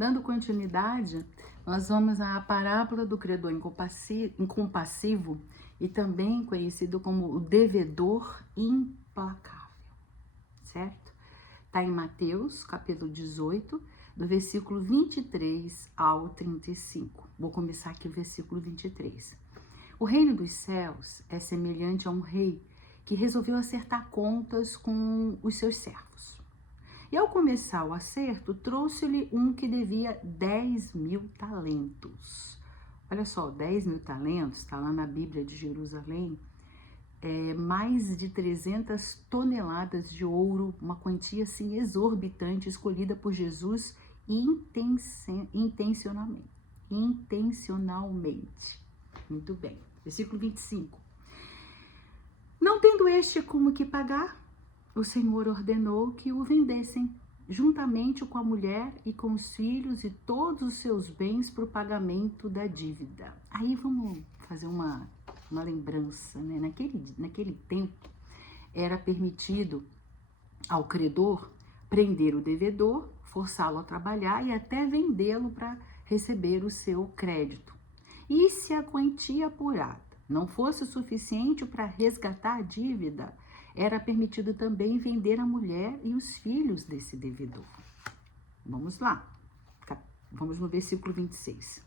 Dando continuidade, nós vamos à parábola do credor incompassivo e também conhecido como o devedor implacável, certo? Está em Mateus, capítulo 18, do versículo 23 ao 35. Vou começar aqui o versículo 23. O reino dos céus é semelhante a um rei que resolveu acertar contas com os seus servos. E ao começar o acerto, trouxe-lhe um que devia 10.000 talentos. Olha só, 10.000 talentos, está lá na Bíblia de Jerusalém, mais de 300 toneladas de ouro, uma quantia assim exorbitante, escolhida por Jesus intencionalmente. Muito bem. Versículo 25. Não tendo este como que pagar, o Senhor ordenou que o vendessem, juntamente com a mulher e com os filhos e todos os seus bens para o pagamento da dívida. Aí vamos fazer uma lembrança, né? Naquele tempo, era permitido ao credor prender o devedor, forçá-lo a trabalhar e até vendê-lo para receber o seu crédito. E se a quantia apurada não fosse o suficiente para resgatar a dívida, era permitido também vender a mulher e os filhos desse devedor. Vamos lá, vamos no versículo 26.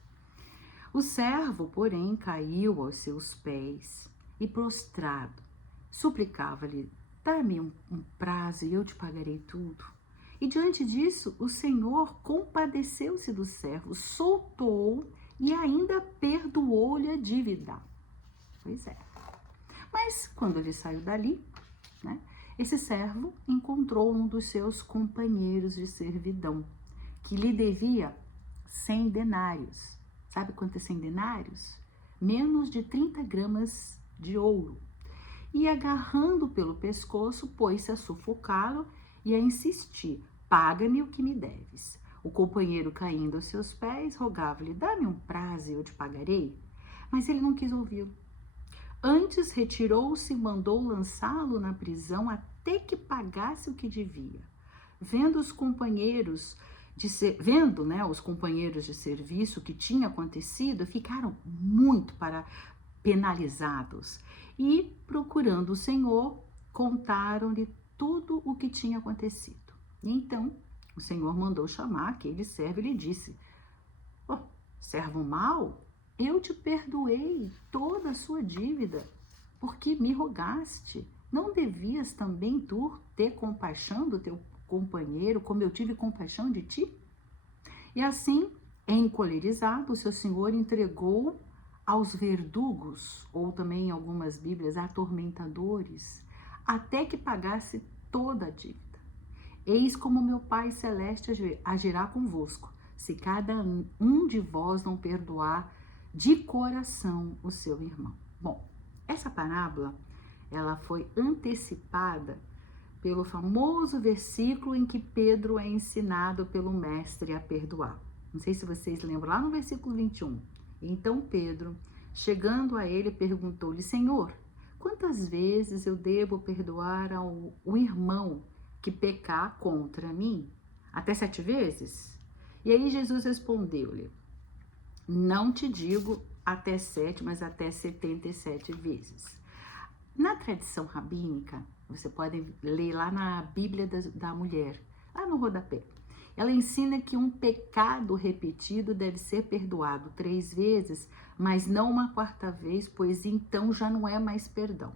O servo, porém, caiu aos seus pés e, prostrado, suplicava-lhe: dá-me um prazo e eu te pagarei tudo. E diante disso, o Senhor compadeceu-se do servo, soltou e ainda perdoou-lhe a dívida. Pois é. Mas quando ele saiu dali, né, esse servo encontrou um dos seus companheiros de servidão, que lhe devia 100 denários. Sabe quanto é 100 denários? Menos de 30 gramas de ouro. E agarrando pelo pescoço, pôs-se a sufocá-lo e a insistir: paga-me o que me deves. O companheiro, caindo aos seus pés, rogava-lhe: dá-me um prazo e eu te pagarei. Mas ele não quis ouvi-lo. Antes retirou-se e mandou lançá-lo na prisão até que pagasse o que devia. Vendo os companheiros de serviço o que tinha acontecido, ficaram muito penalizados e, procurando o Senhor, contaram-lhe tudo o que tinha acontecido. E então o Senhor mandou chamar aquele servo e lhe disse: servo mau, eu te perdoei toda a sua dívida, porque me rogaste. Não devias também tu ter compaixão do teu companheiro, como eu tive compaixão de ti? E assim, encolerizado, o seu senhor entregou aos verdugos, ou também em algumas bíblias, atormentadores, até que pagasse toda a dívida. Eis como meu Pai Celeste agirá convosco, se cada um de vós não perdoar de coração o seu irmão. Bom, essa parábola, ela foi antecipada pelo famoso versículo em que Pedro é ensinado pelo mestre a perdoar. Não sei se vocês lembram, lá no versículo 21. Então Pedro, chegando a ele, perguntou-lhe: Senhor, quantas vezes eu devo perdoar ao irmão que pecar contra mim? Até 7 vezes? E aí Jesus respondeu-lhe: não te digo até 7, mas até 77 vezes. Na tradição rabínica, você pode ler lá na Bíblia da Mulher, lá no rodapé. Ela ensina que um pecado repetido deve ser perdoado 3 vezes, mas não uma 4ª vez, pois então já não é mais perdão.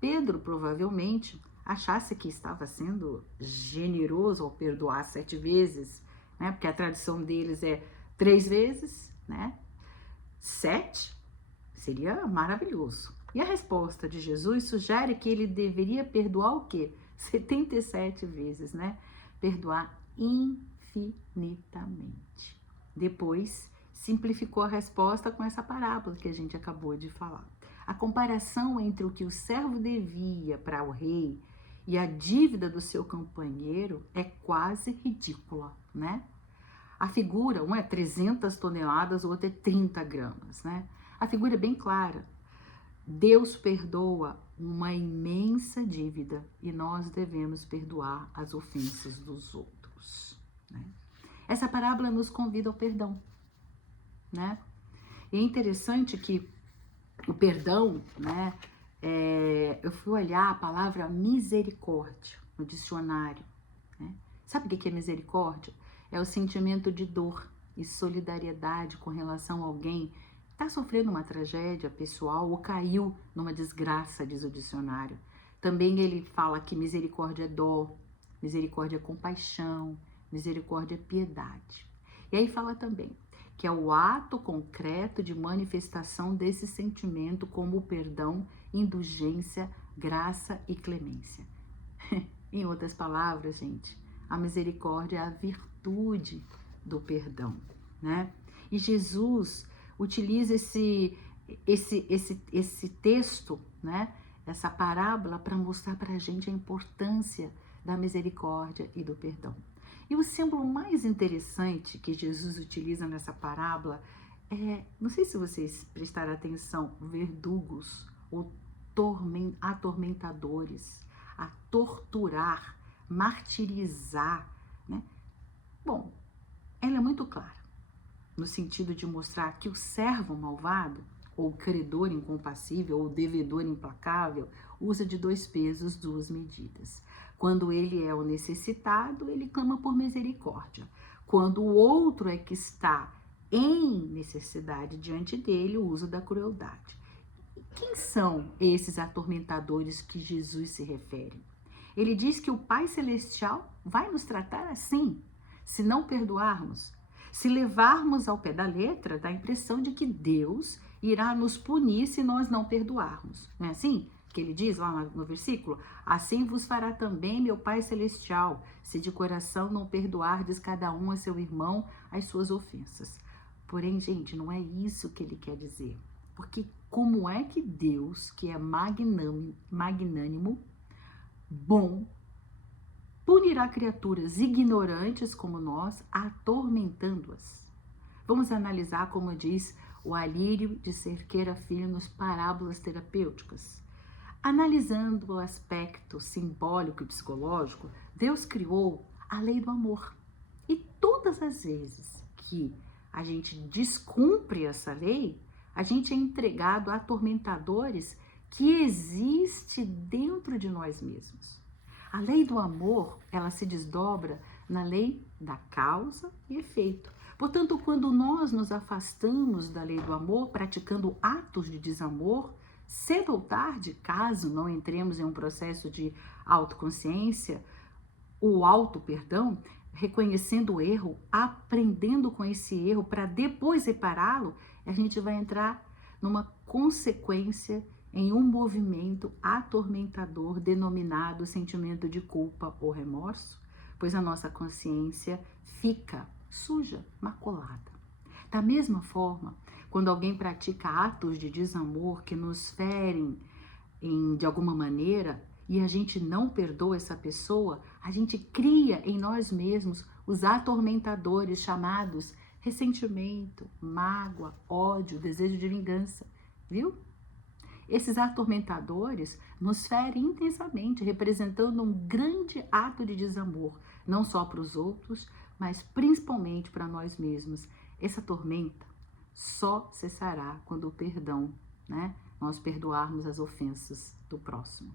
Pedro provavelmente achasse que estava sendo generoso ao perdoar 7 vezes, né? Porque a tradição deles é 3 vezes, né? 7 seria maravilhoso. E a resposta de Jesus sugere que ele deveria perdoar o quê? 77 vezes, né? Perdoar infinitamente. Depois, simplificou a resposta com essa parábola que a gente acabou de falar. A comparação entre o que o servo devia para o rei e a dívida do seu companheiro é quase ridícula, né? A figura, um é 300 toneladas, o outro é 30 gramas, né? A figura é bem clara. Deus perdoa uma imensa dívida e nós devemos perdoar as ofensas dos outros, né? Essa parábola nos convida ao perdão, né? E é interessante que o perdão, né? Eu fui olhar a palavra misericórdia no dicionário, né? Sabe o que é misericórdia? É o sentimento de dor e solidariedade com relação a alguém que está sofrendo uma tragédia pessoal ou caiu numa desgraça, diz o dicionário. Também ele fala que misericórdia é dó, misericórdia é compaixão, misericórdia é piedade. E aí fala também que é o ato concreto de manifestação desse sentimento como o perdão, indulgência, graça e clemência. Em outras palavras, gente, a misericórdia é a virtude do perdão, né? E Jesus utiliza esse texto, né? Essa parábola para mostrar para a gente a importância da misericórdia e do perdão. E o símbolo mais interessante que Jesus utiliza nessa parábola não sei se vocês prestaram atenção, verdugos ou atormentadores, a torturar, martirizar, né? Bom, ela é muito clara, no sentido de mostrar que o servo malvado, ou credor incompassível, ou devedor implacável, usa de 2 pesos, 2 medidas. Quando ele é o necessitado, ele clama por misericórdia. Quando o outro é que está em necessidade diante dele, o uso da crueldade. E quem são esses atormentadores que Jesus se refere? Ele diz que o Pai Celestial vai nos tratar assim, se não perdoarmos. Se levarmos ao pé da letra, dá a impressão de que Deus irá nos punir se nós não perdoarmos. Não é assim que ele diz lá no versículo? Assim vos fará também meu Pai Celestial, se de coração não perdoardes cada um a seu irmão as suas ofensas. Porém, gente, não é isso que ele quer dizer. Porque como é que Deus, que é magnânimo, bom, punirá criaturas ignorantes como nós, atormentando-as? Vamos analisar, como diz o Alírio de Cerqueira Filho nos Parábolas Terapêuticas. Analisando o aspecto simbólico e psicológico, Deus criou a lei do amor. E todas as vezes que a gente descumpre essa lei, a gente é entregado a atormentadores que existem dentro de nós mesmos. A lei do amor, ela se desdobra na lei da causa e efeito. Portanto, quando nós nos afastamos da lei do amor, praticando atos de desamor, cedo ou tarde, caso não entremos em um processo de autoconsciência, o auto-perdão, reconhecendo o erro, aprendendo com esse erro para depois repará-lo, a gente vai entrar numa consequência em um movimento atormentador denominado sentimento de culpa ou remorso, pois a nossa consciência fica suja, maculada. Da mesma forma, quando alguém pratica atos de desamor que nos ferem de alguma maneira e a gente não perdoa essa pessoa, a gente cria em nós mesmos os atormentadores chamados ressentimento, mágoa, ódio, desejo de vingança, viu? Esses atormentadores nos ferem intensamente, representando um grande ato de desamor, não só para os outros, mas principalmente para nós mesmos. Essa tormenta só cessará quando o perdão, né, nós perdoarmos as ofensas do próximo.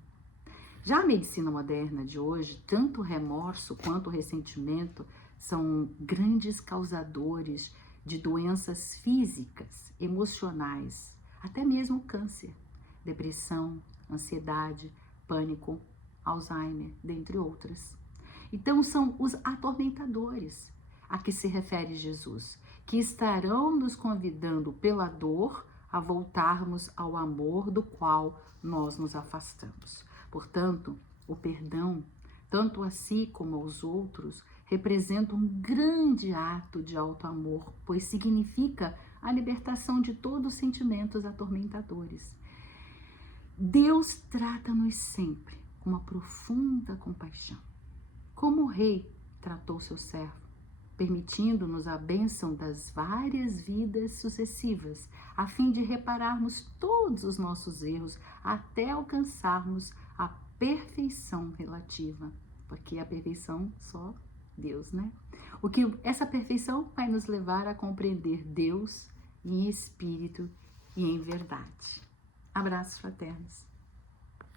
Já a medicina moderna de hoje, tanto o remorso quanto o ressentimento são grandes causadores de doenças físicas, emocionais, até mesmo câncer, depressão, ansiedade, pânico, Alzheimer, dentre outras. Então são os atormentadores a que se refere Jesus, que estarão nos convidando pela dor a voltarmos ao amor do qual nós nos afastamos. Portanto, o perdão, tanto a si como aos outros, representa um grande ato de auto-amor, pois significa a libertação de todos os sentimentos atormentadores. Deus trata-nos sempre com uma profunda compaixão, como o rei tratou seu servo, permitindo-nos a bênção das várias vidas sucessivas, a fim de repararmos todos os nossos erros até alcançarmos a perfeição relativa, porque a perfeição só Deus, né? O que essa perfeição vai nos levar a compreender Deus em espírito e em verdade. Abraços fraternos.